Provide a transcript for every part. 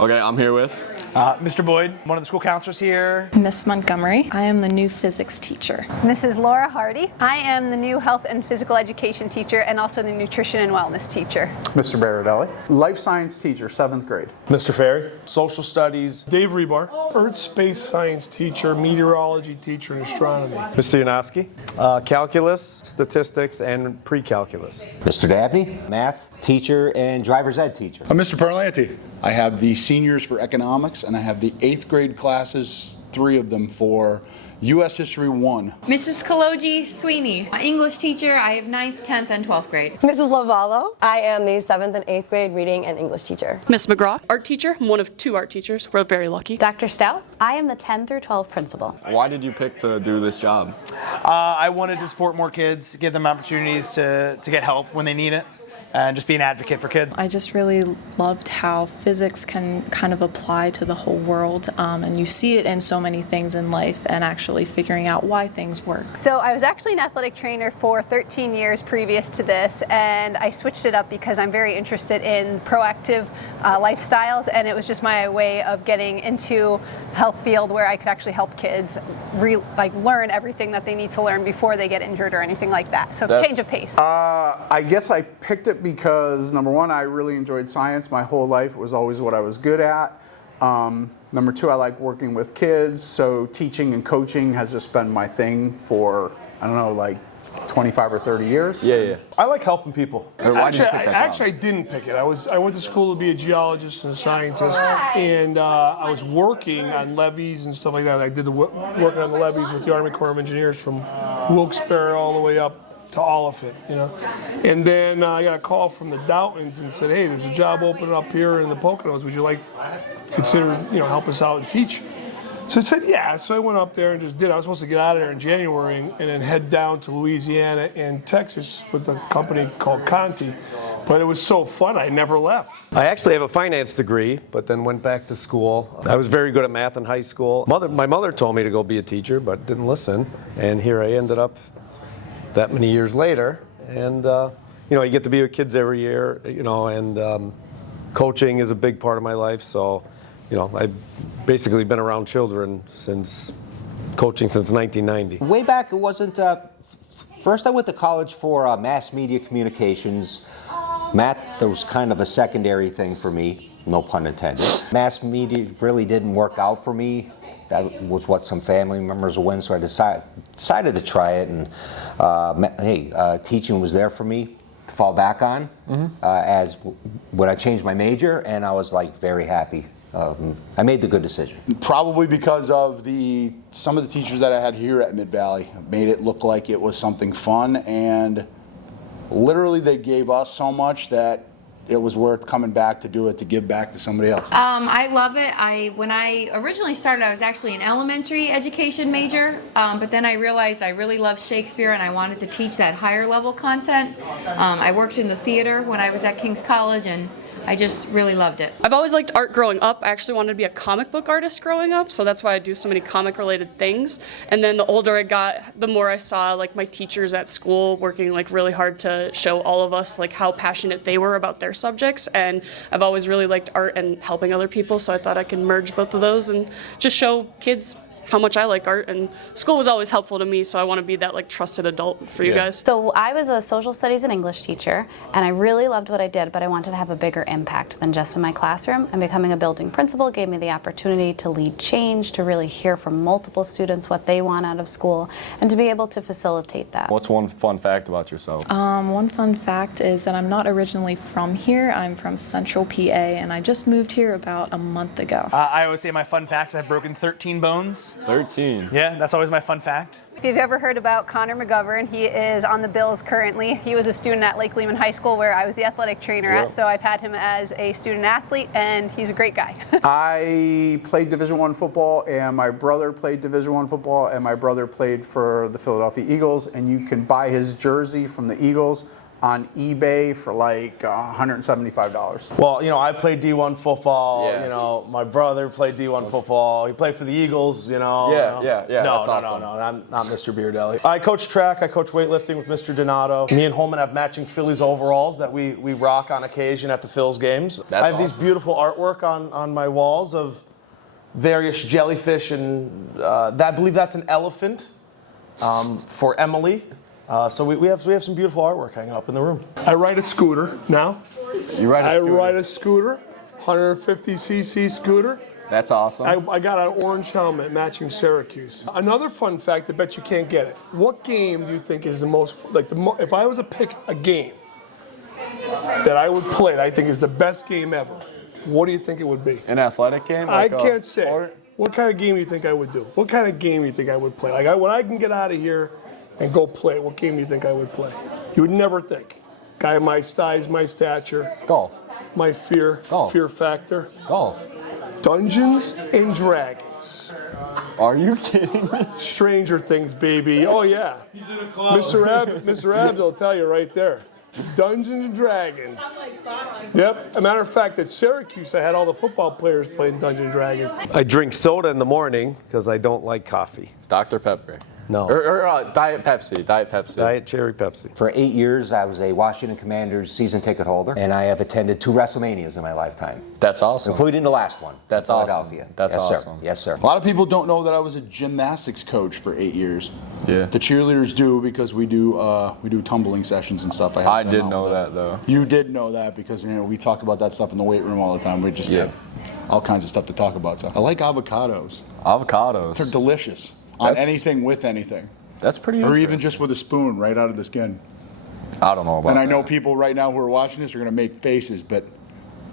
Okay, I'm here with Mr. Boyd, one of the school counselors here. Miss Montgomery. I am the new physics teacher. Mrs. Laura Hardy. I am the new health and physical education teacher and also the nutrition and wellness teacher. Mr. Baradelli, life science teacher, 7th grade. Mr. Ferry, social studies. Dave Rebar, earth space science teacher, meteorology teacher, and astronomy. Mr. Yanoski, calculus, statistics, and pre-calculus. Mr. Dabney, math teacher and driver's ed teacher. Mr. Parlanti, I have the seniors for economics and I have the 8th grade classes, 3 of them for U.S. History 1. Mrs. Kaloji Sweeney, English teacher. I have 9th, 10th, and 12th grade. Mrs. Lavallo, I am the 7th and 8th grade reading and English teacher. Miss McGraw, art teacher. I'm one of 2 art teachers. We're very lucky. Dr. Stout, I am the 10 through 12 principal. Why did you pick to do this job? I wanted to support more kids, give them opportunities to get help when they need it, and just be an advocate for kids. I just really loved how physics can kind of apply to the whole world, and you see it in so many things in life and actually figuring out why things work. So I was actually an athletic trainer for 13 years previous to this, and I switched it up because I'm very interested in proactive lifestyles, and it was just my way of getting into health field where I could actually help kids learn everything that they need to learn before they get injured or anything like that. So change of pace. I guess I picked it because, number one, I really enjoyed science my whole life. It was always what I was good at. Number two, I like working with kids, so teaching and coaching has just been my thing for, I don't know, like 25 or 30 years. Yeah. I like helping people. Actually, I didn't pick it. I went to school to be a geologist and a scientist, and I was working on levees and stuff like that. I did working on the levees with the Army Corps of Engineers from Wilkes-Barre all the way up to Oliphant, And then I got a call from the Doughtons and said, hey, there's a job opening up here in the Poconos. Would you like consider, help us out and teach? So I said, yeah. So I went up there and just did it. I was supposed to get out of there in January and then head down to Louisiana and Texas with a company called Conti. But it was so fun, I never left. I actually have a finance degree, but then went back to school. I was very good at math in high school. My mother told me to go be a teacher, but didn't listen. And here I ended up that many years later. And, you get to be with kids every year, and coaching is a big part of my life. So, I've basically been around children coaching since 1990. Way back, it wasn't, first I went to college for mass media communications. Math was kind of a secondary thing for me, no pun intended. Mass media really didn't work out for me. That was what some family members would win, so I decided to try it. And teaching was there for me to fall back on as when I changed my major, and I was very happy. I made the good decision. Probably because of some of the teachers that I had here at Mid-Valley made it look like it was something fun, and literally they gave us so much that it was worth coming back to do it, to give back to somebody else. I love it. When I originally started, I was actually an elementary education major, but then I realized I really loved Shakespeare and I wanted to teach that higher level content. I worked in the theater when I was at King's College, and I just really loved it. I've always liked art growing up. I actually wanted to be a comic book artist growing up, so that's why I do so many comic related things. And then the older I got, the more I saw my teachers at school working really hard to show all of us how passionate they were about their subjects. And I've always really liked art and helping other people, so I thought I could merge both of those and just show kids how much I like art, and school was always helpful to me, so I want to be that trusted adult for you guys. So I was a social studies and English teacher, and I really loved what I did, but I wanted to have a bigger impact than just in my classroom. And becoming a building principal gave me the opportunity to lead change, to really hear from multiple students what they want out of school, and to be able to facilitate that. What's one fun fact about yourself? One fun fact is that I'm not originally from here. I'm from Central PA, and I just moved here about a month ago. I always say my fun facts, I've broken 13 bones. 13. Yeah, that's always my fun fact. If you've ever heard about Connor McGovern, he is on the Bills currently. He was a student at Lake Lehman High School where I was the athletic trainer at, so I've had him as a student athlete, and he's a great guy. I played Division I football, and my brother played Division I football, and my brother played for the Philadelphia Eagles, and you can buy his jersey from the Eagles on eBay for like $175. Well, I played D1 football. Yeah. My brother played D1 football. He played for the Eagles. Yeah. No, That's awesome. no. I'm not Mr. Beardelli. I coach track. I coach weightlifting with Mr. Donato. Me and Holman have matching Phillies overalls that we rock on occasion at the Phils games. I have these beautiful artwork on my walls of various jellyfish, and I believe that's an elephant for Emily. So we have some beautiful artwork hanging up in the room. I ride a scooter now. You ride a scooter? I ride a scooter, 150cc scooter. That's awesome. I got an orange helmet matching Syracuse. Another fun fact, I bet you can't get it. What game do you think is the most, if I was to pick a game that I would play that I think is the best game ever, what do you think it would be? An athletic game? I can't say. What kind of game do you think I would do? What kind of game do you think I would play? When I can get out of here and go play, what game do you think I would play? You would never think. Guy my size, my stature. Golf. My fear. Golf. Fear factor. Golf. Dungeons and Dragons. Are you kidding me? Stranger Things, baby. Oh, yeah. He's in a club. Mr. Abs will tell you right there. Dungeons and Dragons. Yep. As a matter of fact, at Syracuse, I had all the football players playing Dungeons and Dragons. I drink soda in the morning because I don't like coffee. Dr. Pepper. No. Or Diet Pepsi. Diet Cherry Pepsi. For 8 years, I was a Washington Commanders season ticket holder, and I have attended 2 WrestleManias in my lifetime. That's awesome. Including the last one. That's Philadelphia. awesome. That's yes, awesome. Sir. Yes, sir. A lot of people don't know that I was a gymnastics coach for 8 years. Yeah. The cheerleaders do because we do tumbling sessions and stuff. I did know that though. You did know that because we talked about that stuff in the weight room all the time. We just had all kinds of stuff to talk about. So I like avocados. Avocados. They're delicious on anything with anything. That's pretty Or interesting. even just with a spoon right out of the skin. I don't know about And I that. know people right now who are watching this are going to make faces, but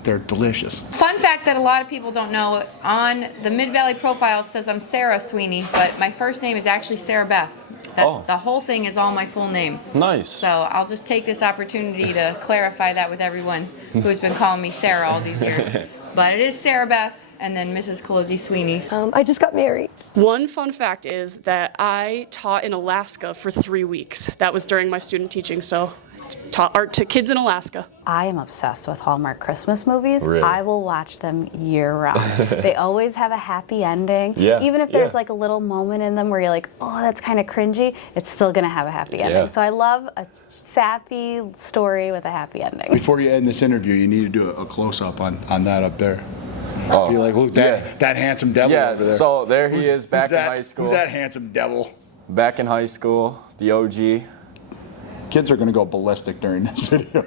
they're delicious. Fun fact that a lot of people don't know, on the Mid-Valley profile it says I'm Sarah Sweeney, but my first name is actually Sarah Beth. The whole thing is all my full name. Nice. So I'll just take this opportunity to clarify that with everyone who's been calling me Sarah all these years. But it is Sarah Beth and then Mrs. Koloji Sweeney. I just got married. One fun fact is that I taught in Alaska for 3 weeks. That was during my student teaching, so I taught art to kids in Alaska. I am obsessed with Hallmark Christmas movies. Really? I will watch them year-round. They always have a happy ending. Yeah, Even if there's like a little moment in them where you're like, oh, that's kind of cringy, it's still going to have a happy ending. Yeah. So I love a sappy story with a happy ending. Before you end this interview, you need to do a close-up on that up there. Oh. Be like, look, that handsome devil over there. So there he is back in high school. Who's that handsome devil? Back in high school, the OG. Kids are going to go ballistic during this video.